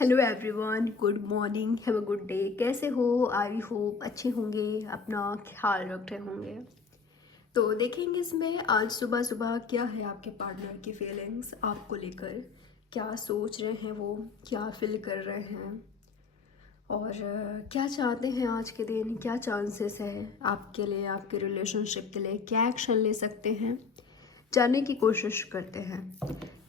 Hello everyone, good morning, have a good day. कैसे हो? I hope अच्छे होंगे, अपना ख्याल रख रहे होंगे। तो देखेंगे इसमें आज सुबह सुबह क्या है आपके पार्टनर की फीलिंग्स आपको लेकर, क्या सोच रहे हैं वो, क्या फील कर रहे हैं और क्या चाहते हैं आज के दिन, क्या चांसेस है आपके लिए, आपके रिलेशनशिप के लिए, क्या एक्शन ले सकते हैं, जानने की कोशिश करते हैं।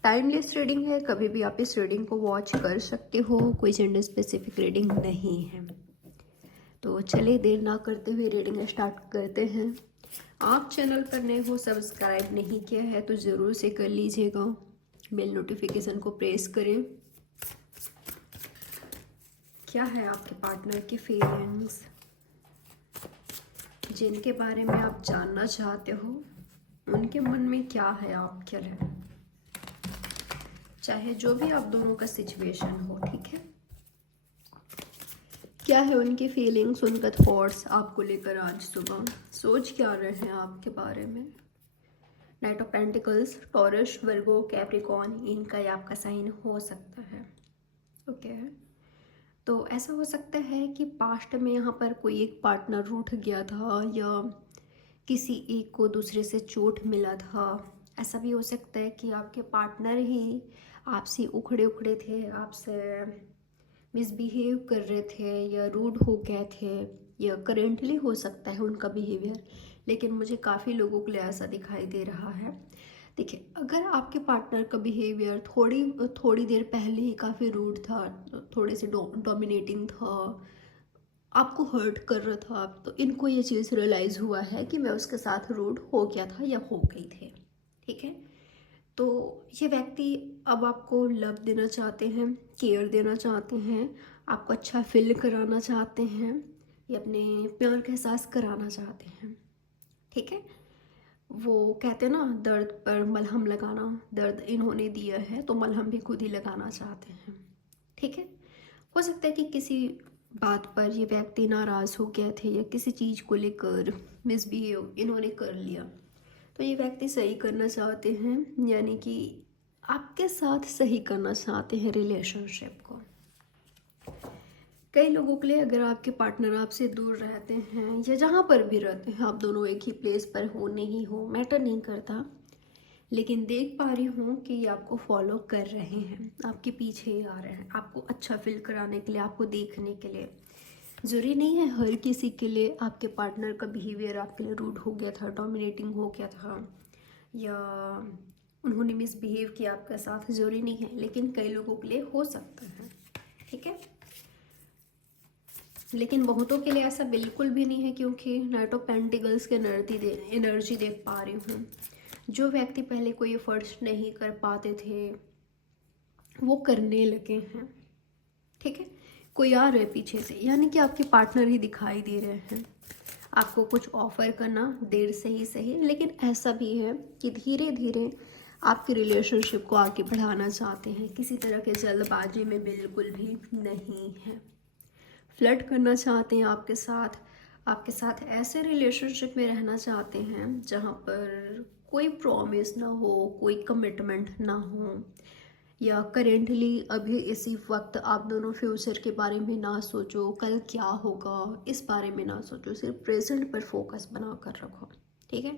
टाइमलेस रीडिंग है, कभी भी आप इस रीडिंग को वॉच कर सकते हो, कोई जेंडर स्पेसिफिक रीडिंग नहीं है। तो चलिए देर ना करते हुए रीडिंग स्टार्ट करते हैं। आप चैनल पर नए हो, सब्सक्राइब नहीं किया है तो ज़रूर से कर लीजिएगा, बेल नोटिफिकेशन को प्रेस करें। क्या है आपके पार्टनर की फीलिंग्स, जिनके बारे में आप जानना चाहते हो, उनके मन में क्या है आपके लिए, चाहे जो भी आप दोनों का सिचुएशन हो, ठीक है। क्या है उनकी फीलिंग्स, उनका थॉट्स आपको लेकर आज सुबह, सोच क्या रहे हैं आपके बारे में। Night of pentacles, taurus, Virgo, Capricorn, इनका या आपका साइन हो सकता है। ओके, तो ऐसा हो सकता है कि पास्ट में यहाँ पर कोई एक पार्टनर रूठ गया था या किसी एक को दूसरे से चोट मिला था। ऐसा भी हो सकता है कि आपके पार्टनर ही आपसे उखड़े उखड़े थे, आपसे मिसबिहेव कर रहे थे या रूड हो गए थे, या करेंटली हो सकता है उनका बिहेवियर, लेकिन मुझे काफ़ी लोगों के लिए ऐसा दिखाई दे रहा है। देखिए, अगर आपके पार्टनर का बिहेवियर थोड़ी थोड़ी देर पहले ही काफ़ी रूड था, थोड़े से डोमिनेटिंग था, आपको हर्ट कर रहा था, तो इनको ये चीज़ रियलाइज़ हुआ है कि मैं उसके साथ रूड हो गया था या हो गई थी, ठीक है। तो ये व्यक्ति अब आपको लव देना चाहते हैं, केयर देना चाहते हैं, आपको अच्छा फील कराना चाहते हैं, ये अपने प्यार का एहसास कराना चाहते हैं, ठीक है। वो कहते हैं ना, दर्द पर मलहम लगाना, दर्द इन्होंने दिया है तो मलहम भी खुद ही लगाना चाहते हैं, ठीक है। हो सकता है कि किसी बात पर ये व्यक्ति नाराज़ हो गए थे या किसी चीज़ को लेकर मिसबिहेव इन्होंने कर लिया, तो ये व्यक्ति सही करना चाहते हैं, यानी कि आपके साथ सही करना चाहते हैं रिलेशनशिप को। कई लोगों के लिए अगर आपके पार्टनर आपसे दूर रहते हैं या जहाँ पर भी रहते हैं, आप दोनों एक ही प्लेस पर हो नहीं हो मैटर नहीं करता, लेकिन देख पा रही हूँ कि ये आपको फॉलो कर रहे हैं, आपके पीछे आ रहे हैं, आपको अच्छा फील कराने के लिए, आपको देखने के लिए। ज़रूरी नहीं है हर किसी के लिए आपके पार्टनर का बिहेवियर आपके लिए रूड हो गया था, डोमिनेटिंग हो गया था, या उन्होंने मिसबिहेव किया आपके साथ, ज़रूरी नहीं है, लेकिन कई लोगों के लिए हो सकता है, ठीक है। लेकिन बहुतों के लिए ऐसा बिल्कुल भी नहीं है, क्योंकि नाइट ऑफ पेंटिकल्स के एनर्जी देख पा रही हूँ। जो व्यक्ति पहले कोई एफर्ट्स नहीं कर पाते थे वो करने लगे हैं, ठीक है। कोई आ रहा है पीछे से, यानी कि आपके पार्टनर ही दिखाई दे रहे हैं, आपको कुछ ऑफर करना, देर से ही सही, लेकिन ऐसा भी है कि धीरे धीरे आपकी रिलेशनशिप को आगे बढ़ाना चाहते हैं, किसी तरह के जल्दबाजी में बिल्कुल भी नहीं है। फ्लर्ट करना चाहते हैं आपके साथ ऐसे रिलेशनशिप में रहना चाहते हैं जहाँ पर कोई प्रॉमिस ना हो, कोई कमिटमेंट ना हो, या करेंटली अभी इसी वक्त आप दोनों फ्यूचर के बारे में ना सोचो, कल क्या होगा इस बारे में ना सोचो, सिर्फ प्रेजेंट पर फोकस बना कर रखो, ठीक है।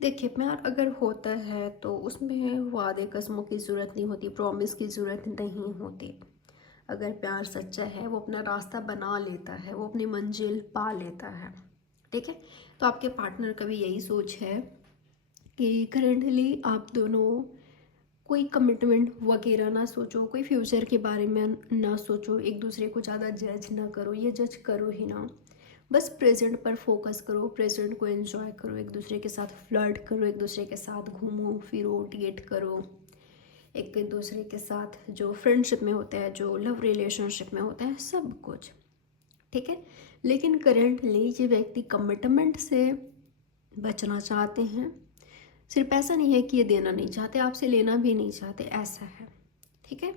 देखिए, प्यार अगर होता है तो उसमें वादे कस्मों की ज़रूरत नहीं होती, प्रॉमिस की ज़रूरत नहीं होती। अगर प्यार सच्चा है वो अपना रास्ता बना लेता है, वो अपनी मंजिल पा लेता है, ठीक है। तो आपके पार्टनर का भी यही सोच है कि करेंटली आप दोनों कोई कमिटमेंट वगैरह ना सोचो, कोई फ्यूचर के बारे में ना सोचो, एक दूसरे को ज़्यादा जज ना करो, ये जज करो ही ना, बस प्रेजेंट पर फोकस करो, प्रेजेंट को एंजॉय करो, एक दूसरे के साथ फ्लर्ट करो, एक दूसरे के साथ घूमो फिरो, डेट करो, एक दूसरे के साथ जो फ्रेंडशिप में होता है, जो लव रिलेशनशिप में होता है, सब कुछ, ठीक है। लेकिन करेंटली ये व्यक्ति कमिटमेंट से बचना चाहते हैं, सिर्फ ऐसा नहीं है कि ये देना नहीं चाहते, आपसे लेना भी नहीं चाहते, ऐसा है, ठीक है।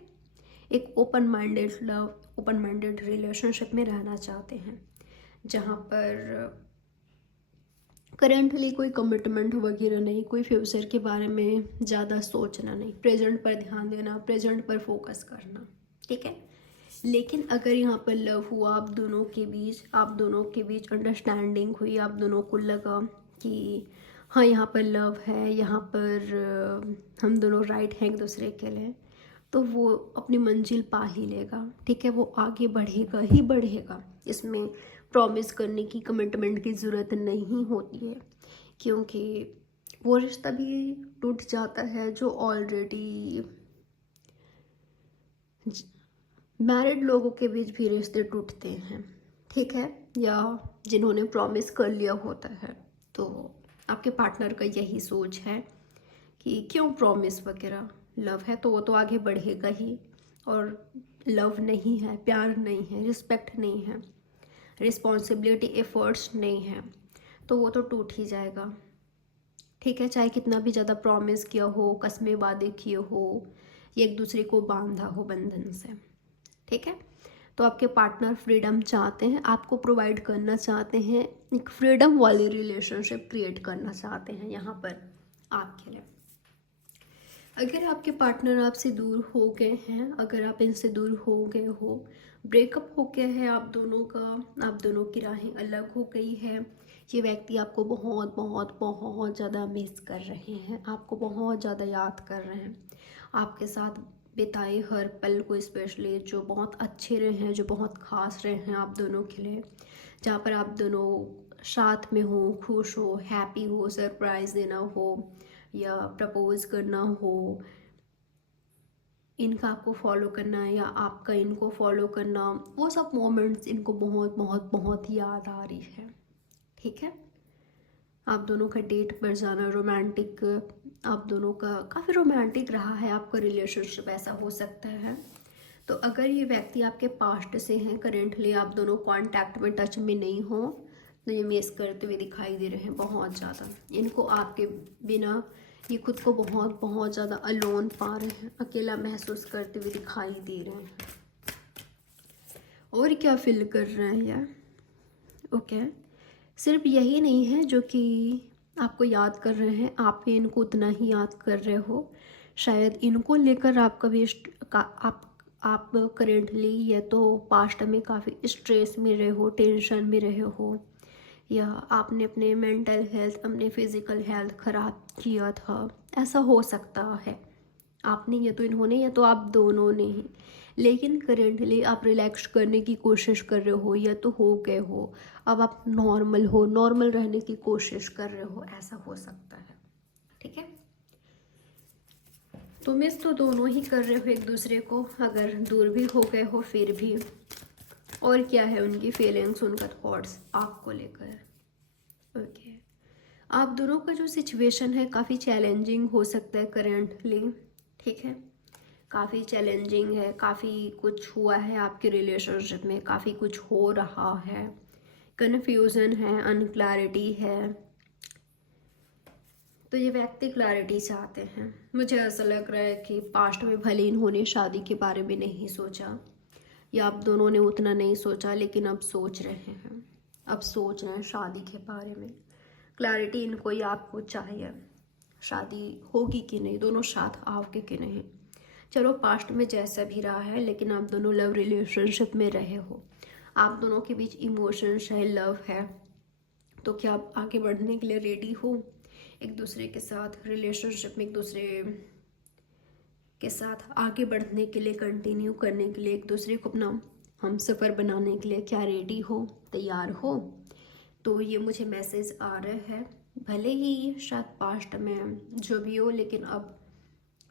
एक open minded love, open minded relationship में रहना चाहते हैं जहाँ पर करेंटली कोई कमिटमेंट वगैरह नहीं, कोई फ्यूचर के बारे में ज़्यादा सोचना नहीं, प्रेजेंट पर ध्यान देना, प्रेजेंट पर फोकस करना, ठीक है। लेकिन अगर यहाँ पर लव हुआ आप दोनों के बीच अंडरस्टैंडिंग हुई, आप दोनों को लगा कि हाँ यहाँ पर लव है, यहाँ पर हम दोनों राइट हैं एक दूसरे के लिए, तो वो अपनी मंजिल पा ही लेगा। ठीक है, वो आगे बढ़ेगा ही बढ़ेगा। इसमें प्रॉमिस करने की, कमिटमेंट की ज़रूरत नहीं होती है, क्योंकि वो रिश्ता भी टूट जाता है जो ऑलरेडी मैरिड लोगों के बीच भी रिश्ते टूटते हैं। ठीक है, या जिन्होंने प्रॉमिस कर लिया होता है, तो आपके पार्टनर का यही सोच है कि क्यों प्रॉमिस वगैरह, लव है तो वो तो आगे बढ़ेगा ही, और लव नहीं है, प्यार नहीं है, रिस्पेक्ट नहीं है, रिस्पॉन्सिबिलिटी, एफर्ट्स नहीं है, तो वो तो टूट ही जाएगा। ठीक है, चाहे कितना भी ज़्यादा प्रॉमिस किया हो, कस्में वादे किए हो, या एक दूसरे को बांधा हो बंधन से। ठीक है, तो आपके पार्टनर फ्रीडम चाहते हैं, आपको प्रोवाइड करना चाहते हैं, एक फ्रीडम वाली रिलेशनशिप क्रिएट करना चाहते हैं यहाँ पर आपके लिए। अगर आपके पार्टनर आपसे दूर हो गए हैं, अगर आप इनसे दूर हो गए हो, ब्रेकअप हो गया है आप दोनों का, आप दोनों की राहें अलग हो गई है, ये व्यक्ति आपको बहुत बहुत बहुत ज़्यादा मिस कर रहे हैं, आपको बहुत ज़्यादा याद कर रहे हैं, आपके साथ बिताए हर पल को, स्पेशली जो बहुत अच्छे रहे हैं, जो बहुत खास रहे हैं आप दोनों के लिए, जहाँ पर आप दोनों साथ में हो, खुश हो, हैप्पी हो, सरप्राइज़ देना हो या प्रपोज करना हो, इनका आपको फॉलो करना है या आपका इनको फॉलो करना, वो सब मोमेंट्स इनको बहुत बहुत बहुत याद आ रही है। ठीक है, आप दोनों का डेट पर जाना रोमांटिक, आप दोनों का काफ़ी रोमांटिक रहा है आपका रिलेशनशिप, ऐसा हो सकता है। तो अगर ये व्यक्ति आपके पास्ट से हैं, करेंटली आप दोनों कांटेक्ट में, टच में नहीं हो, तो ये मिस करते हुए दिखाई दे रहे हैं बहुत ज़्यादा। इनको आपके बिना ये खुद को बहुत बहुत ज़्यादा अलोन पा रहे हैं, अकेला महसूस करते हुए दिखाई दे रहे हैं। और क्या फील कर रहे हैं यार? ओके, सिर्फ यही नहीं है जो कि आपको याद कर रहे हैं, आप भी इनको उतना ही याद कर रहे हो। शायद इनको लेकर आप कभी आप करेंटली या तो पास्ट में काफ़ी स्ट्रेस में रहे हो, टेंशन में रहे हो, या आपने अपने मेंटल हेल्थ, अपने फिज़िकल हेल्थ ख़राब किया था, ऐसा हो सकता है। आपने या तो इन्होंने या तो आप दोनों ने ही, लेकिन करेंटली आप रिलैक्स करने की कोशिश कर रहे हो या तो हो गए हो, अब आप नॉर्मल हो, नॉर्मल रहने की कोशिश कर रहे हो, ऐसा हो सकता है। ठीक है, तो मिस तो दोनों ही कर रहे हो एक दूसरे को, अगर दूर भी हो गए हो फिर भी। और क्या है उनकी फीलिंग्स, उनका थॉट्स आपको लेकर। ओके, आप दोनों का जो सिचुएशन है काफ़ी चैलेंजिंग हो सकता है करेंटली। ठीक है, काफ़ी चैलेंजिंग है, काफ़ी कुछ हुआ है आपके रिलेशनशिप में, काफ़ी कुछ हो रहा है, कन्फ्यूज़न है, अनक्लैरिटी है। तो ये व्यक्ति क्लैरिटी चाहते हैं। मुझे ऐसा लग रहा है कि पास्ट में भले इन्होंने शादी के बारे में नहीं सोचा, या आप दोनों ने उतना नहीं सोचा, लेकिन अब सोच रहे हैं, अब सोच रहे हैं शादी के बारे में। क्लैरिटी इनको या आपको चाहिए, शादी होगी कि नहीं, दोनों साथ आओगे कि नहीं। चलो पास्ट में जैसा भी रहा है, लेकिन आप दोनों लव रिलेशनशिप में रहे हो, आप दोनों के बीच इमोशंस है, लव है, तो क्या आप आगे बढ़ने के लिए रेडी हो एक दूसरे के साथ, रिलेशनशिप में एक दूसरे के साथ आगे बढ़ने के लिए, कंटिन्यू करने के लिए, एक दूसरे को अपना हम सफ़र बनाने के लिए क्या रेडी हो, तैयार हो? तो ये मुझे मैसेज आ रहा है, भले ही शायद पास्ट में जो भी हो, लेकिन अब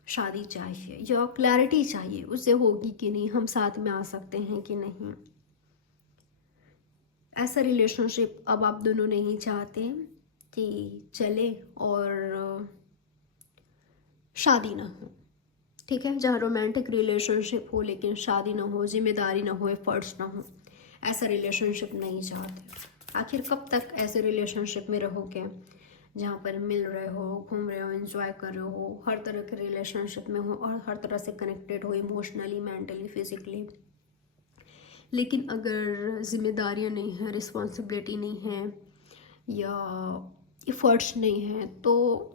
शादी चाहिए या क्लैरिटी चाहिए, उससे होगी कि नहीं, हम साथ में आ सकते हैं कि नहीं। ऐसा रिलेशनशिप अब आप दोनों नहीं चाहते कि चले और शादी ना हो। ठीक है, जहाँ रोमांटिक रिलेशनशिप हो लेकिन शादी ना हो, जिम्मेदारी ना हो, एफर्ट्स ना हो, ऐसा रिलेशनशिप नहीं चाहते। आखिर कब तक ऐसे रिलेशनशिप में रहोगे जहाँ पर मिल रहे हो, घूम रहे हो, एंजॉय कर रहे हो, हर तरह के रिलेशनशिप में हो और हर तरह से कनेक्टेड हो, इमोशनली, मेंटली, फिजिकली, लेकिन अगर जिम्मेदारियाँ नहीं हैं, रिस्पॉन्सिबिलिटी नहीं है या एफर्ट्स नहीं है, तो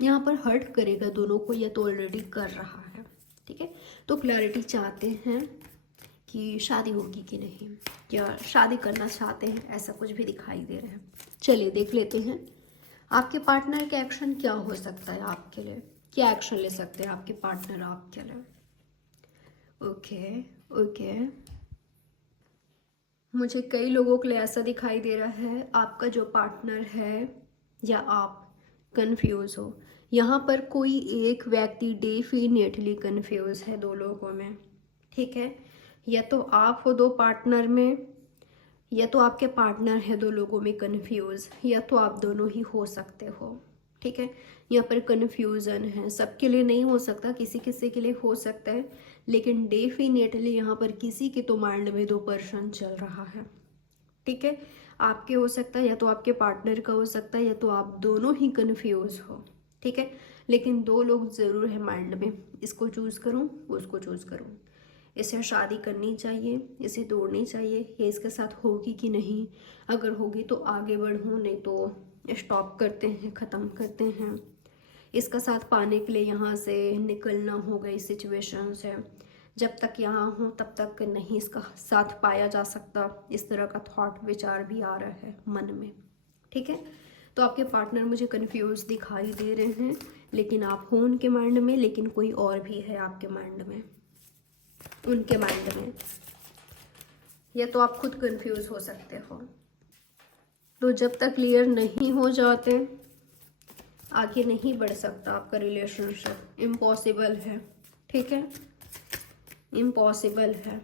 यहाँ पर हर्ट करेगा दोनों को, या तो ऑलरेडी कर रहा है। ठीक है, तो क्लैरिटी चाहते हैं कि शादी होगी कि नहीं, या शादी करना चाहते हैं, ऐसा कुछ भी दिखाई दे रहा है। चलिए देख लेते हैं आपके पार्टनर का एक्शन क्या हो सकता है आपके लिए, क्या एक्शन ले सकते हैं आपके पार्टनर आपके लिए। ओके ओके, मुझे कई लोगों के लिए ऐसा दिखाई दे रहा है आपका जो पार्टनर है या आप कंफ्यूज हो। यहाँ पर कोई एक व्यक्ति डेफिनेटली कंफ्यूज है दो लोगों में, ठीक है। या तो आप हो दो पार्टनर में, या तो आपके पार्टनर है दो लोगों में कंफ्यूज, या तो आप दोनों ही हो सकते हो, ठीक है। यहाँ पर कंफ्यूजन है, सबके लिए नहीं हो सकता, किसी किसी के लिए हो सकता है, लेकिन डेफिनेटली यहाँ पर किसी के तो माइंड में दो पर्सन चल रहा है, ठीक है। आपके हो सकता है, या तो आपके पार्टनर का हो सकता है, या तो आप दोनों ही कंफ्यूज हो, ठीक है। लेकिन दो लोग ज़रूर है माइंड में, इसको चूज़ करूँ उसको चूज़ करूँ, इसे शादी करनी चाहिए, इसे तोड़नी चाहिए, या इसके साथ होगी कि नहीं, अगर होगी तो आगे बढ़ूँ, नहीं तो स्टॉप करते हैं, ख़त्म करते हैं। इसका साथ पाने के लिए यहाँ से निकलना होगा इस सिचुएशन से, जब तक यहाँ हूँ तब तक नहीं इसका साथ पाया जा सकता, इस तरह का थॉट विचार भी आ रहा है मन में, ठीक है। तो आपके पार्टनर मुझे कंफ्यूज दिखाई दे रहे हैं, लेकिन आप हो उनके माइंड में, लेकिन कोई और भी है आपके माइंड में, उनके माइंड में, या तो आप खुद कंफ्यूज हो सकते हो। तो जब तक क्लियर नहीं हो जाते आगे नहीं बढ़ सकता आपका रिलेशनशिप, इम्पॉसिबल है, ठीक है, इम्पॉसिबल है।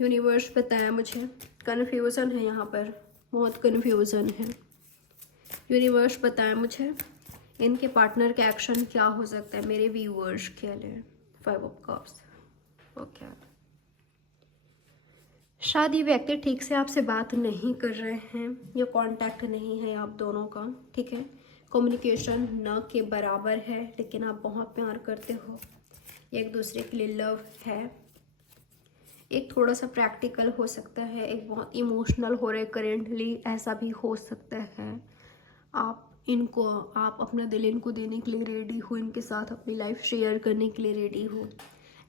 यूनिवर्स बताया मुझे कन्फ्यूज़न है, यहाँ पर बहुत कन्फ्यूज़न है। यूनिवर्स बताया मुझे इनके पार्टनर का एक्शन क्या हो सकता है मेरे व्यूअर्स के लिए। 5 ऑफ कप्स, ओके। शादी व्यक्ति ठीक से आपसे बात नहीं कर रहे हैं, या कांटेक्ट नहीं है आप दोनों का, ठीक है। कम्युनिकेशन न के बराबर है, लेकिन आप बहुत प्यार करते हो, एक दूसरे के लिए लव है। एक थोड़ा सा प्रैक्टिकल हो सकता है, एक बहुत इमोशनल हो रहे करेंटली, ऐसा भी हो सकता है। आप अपना दिल इनको देने के लिए रेडी हो, इनके साथ अपनी लाइफ शेयर करने के लिए रेडी हो,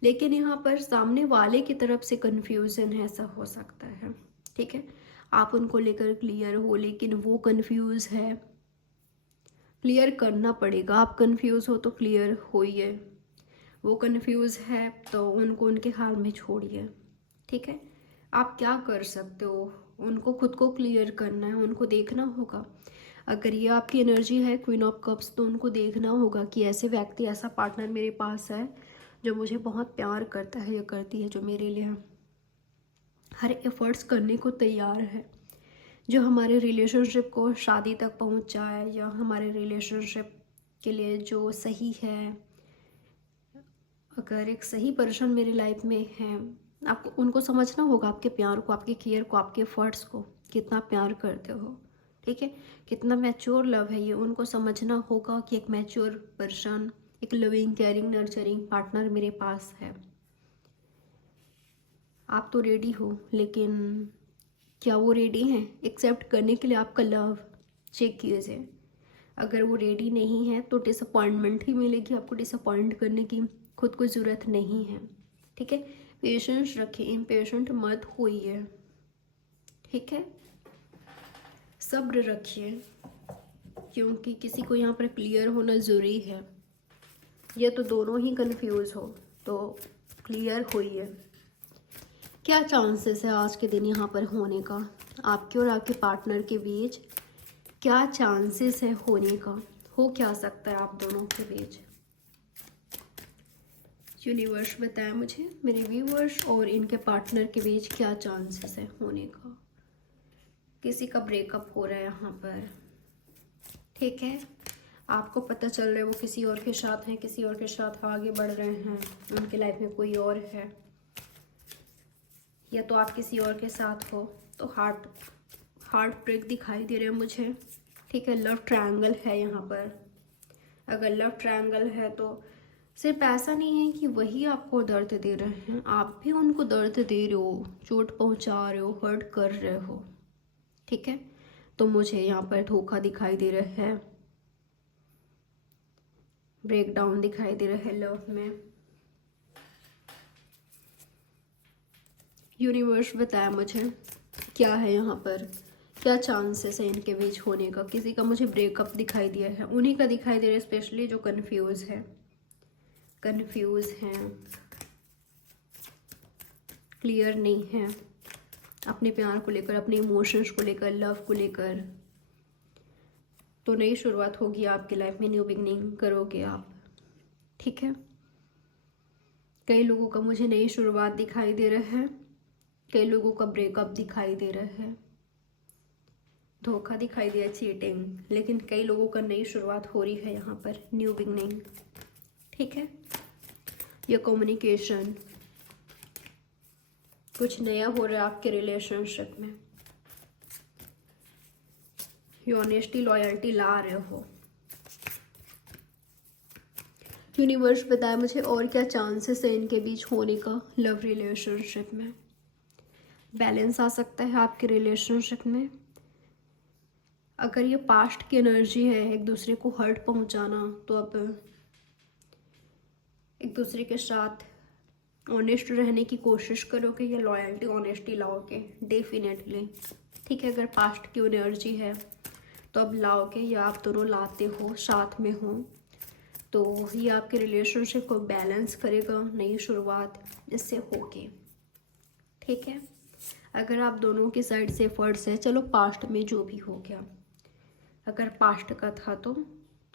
लेकिन यहाँ पर सामने वाले की तरफ से कंफ्यूजन है, ऐसा हो सकता है, ठीक है। आप उनको लेकर क्लियर हो, लेकिन वो कंफ्यूज है, क्लियर करना पड़ेगा। आप कंफ्यूज हो तो क्लियर होइए, वो कंफ्यूज है तो उनको उनके हाल में छोड़िए, ठीक है। आप क्या कर सकते हो, उनको खुद को क्लियर करना है, उनको देखना होगा। अगर ये आपकी एनर्जी है क्वीन ऑफ कप्स, तो उनको देखना होगा कि ऐसे व्यक्ति, ऐसा पार्टनर मेरे पास है जो मुझे बहुत प्यार करता है या करती है, जो मेरे लिए हर एफर्ट्स करने को तैयार है, जो हमारे रिलेशनशिप को शादी तक पहुंचाए, या हमारे रिलेशनशिप के लिए जो सही है। अगर एक सही पर्सन मेरी लाइफ में है, आपको उनको समझना होगा, आपके प्यार को, आपके केयर को, आपके एफर्ट्स को, कितना प्यार करते हो, ठीक है, कितना मैच्योर लव है ये, उनको समझना होगा कि एक मैच्योर पर्सन, एक लविंग केयरिंग नर्चरिंग पार्टनर मेरे पास है। आप तो रेडी हो, लेकिन क्या वो रेडी हैं एक्सेप्ट करने के लिए आपका लव? चेक कीजिए। अगर वो रेडी नहीं है तो डिसअपॉइंटमेंट ही मिलेगी आपको, डिसअपॉइंट करने की खुद को ज़रूरत नहीं है, ठीक है। पेशेंस रखिए, इम्पेशेंट मत होइए, ठीक है, सब्र रखिए, क्योंकि किसी को यहाँ पर क्लियर होना ज़रूरी है। या तो दोनों ही कंफ्यूज हो तो क्लियर होइए। क्या चांसेस है आज के दिन यहाँ पर होने का, आपके और आपके पार्टनर के बीच क्या चांसेस है होने का, हो क्या सकता है आप दोनों के बीच? यूनिवर्स बताया मुझे मेरे व्यूअर्स और इनके पार्टनर के बीच क्या चांसेस है होने का। किसी का ब्रेकअप हो रहा है यहाँ पर, ठीक है। आपको पता चल रहा है वो किसी और के साथ हैं, किसी और के साथ आगे बढ़ रहे हैं, उनकी लाइफ में कोई और है, या तो आप किसी और के साथ हो। तो हार्ट ब्रेक दिखाई दे रहे हैं मुझे, ठीक है। लव ट्रायंगल है यहाँ पर। अगर लव ट्रायंगल है तो सिर्फ ऐसा नहीं है कि वही आपको दर्द दे रहे हैं, आप भी उनको दर्द दे रहे हो, चोट पहुंचा रहे हो, हर्ट कर रहे हो, ठीक है। तो मुझे यहाँ पर धोखा दिखाई दे रहा है, ब्रेकडाउन दिखाई दे रहा है लव में, यूनिवर्स बताया मुझे क्या है यहाँ पर, क्या चांसेस है इनके बीच होने का। किसी का मुझे ब्रेकअप दिखाई दिया है, उन्हीं का दिखाई दे रहा है स्पेशली जो कंफ्यूज है, क्लियर नहीं है अपने प्यार को लेकर, अपने इमोशंस को लेकर, लव को लेकर। तो नई शुरुआत होगी आपकी लाइफ में, न्यू बिगनिंग करोगे आप, ठीक है। कई लोगों का मुझे नई शुरुआत दिखाई दे रहा है, कई लोगों का ब्रेकअप दिखाई दे रहा है, धोखा दिखाई दिया, चीटिंग, लेकिन कई लोगों का नई शुरुआत हो रही है यहाँ पर, न्यू बिगनिंग, ठीक है। ये कम्युनिकेशन, कुछ नया हो रहा है आपके रिलेशनशिप में, ये ऑनेस्टी लॉयल्टी ला रहे हो। यूनिवर्स बताया मुझे और क्या चांसेस है इनके बीच होने का लव रिलेशनशिप में। बैलेंस आ सकता है आपके रिलेशनशिप में। अगर ये पास्ट की एनर्जी है, एक दूसरे को हर्ट पहुंचाना, तो अब एक दूसरे के साथ ऑनेस्ट रहने की कोशिश करोगे, या लॉयल्टी ऑनेस्टी लाओगे डेफिनेटली, ठीक है। अगर पास्ट की एनर्जी है तो अब लाओगे, या आप दोनों लाते हो, साथ में हो, तो ये आपके रिलेशनशिप को बैलेंस करेगा, नई शुरुआत इससे होगी, ठीक है। अगर आप दोनों की साइड से एफर्ट्स है, चलो पास्ट में जो भी हो गया, अगर पास्ट का था तो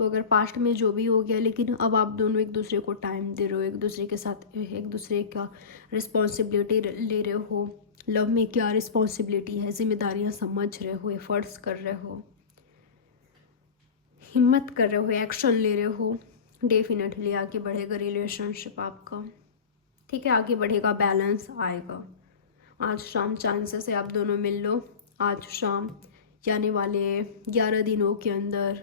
अगर पास्ट में जो भी हो गया, लेकिन अब आप दोनों एक दूसरे को टाइम दे रहे हो, एक दूसरे के साथ एक दूसरे का रिस्पॉन्सिबिलिटी ले रहे हो। लव में क्या रिस्पॉन्सिबिलिटी है, जिम्मेदारियां समझ रहे हो, एफर्ट्स कर रहे हो, हिम्मत कर रहे हो, एक्शन ले रहे हो, डेफिनेटली आगे बढ़ेगा रिलेशनशिप आपका, ठीक है। आगे बढ़ेगा, बैलेंस आएगा। आज शाम चांसेस है आप दोनों मिल लो, आज शाम, जाने वाले 11 दिनों के अंदर,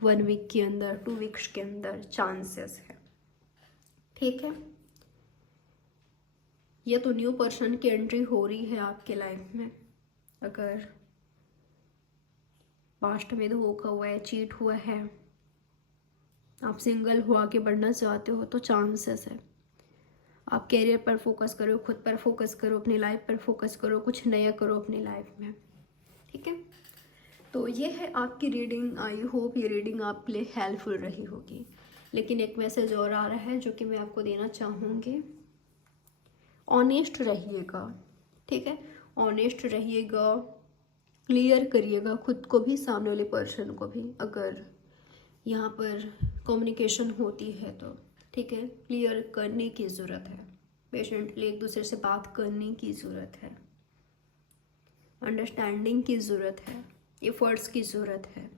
1 वीक के अंदर, 2 वीक्स के अंदर चांसेस है, ठीक है। ये तो न्यू पर्सन की एंट्री हो रही है आपके लाइफ में। अगर पास्ट में धोखा हुआ है, चीट हुआ है, आप सिंगल हो, आगे बढ़ना चाहते हो, तो चांसेस है। आप कैरियर पर फोकस करो, खुद पर फोकस करो, अपनी लाइफ पर फोकस करो, कुछ नया करो अपनी लाइफ में, ठीक है। तो ये है आपकी रीडिंग। आई होप ये रीडिंग आपके लिए हेल्पफुल रही होगी। लेकिन एक मैसेज और आ रहा है जो कि मैं आपको देना चाहूँगी, ऑनेस्ट रहिएगा, ठीक है। ऑनेस्ट रहिएगा, क्लियर करिएगा खुद को भी, सामने वाले पर्सन को भी। अगर यहाँ पर कम्युनिकेशन होती है तो, ठीक है, क्लियर करने की ज़रूरत है, पेशेंटली एक दूसरे से बात करने की ज़रूरत है, अंडरस्टैंडिंग की ज़रूरत है, एफर्ट्स की ज़रूरत है,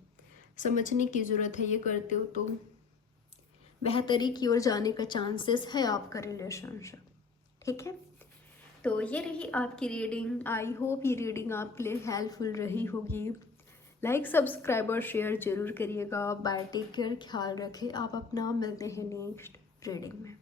समझने की ज़रूरत है। ये करते हो तो बेहतरी की ओर जाने का चांसेस है आपका रिलेशनशिप, ठीक है। तो ये रही आपकी रीडिंग। आई होप ये रीडिंग आपके लिए हेल्पफुल रही होगी। लाइक, सब्सक्राइब और शेयर जरूर करिएगा। बाय, टेक केयर, ख्याल रखें आप अपना। मिलते हैं नेक्स्ट रीडिंग में।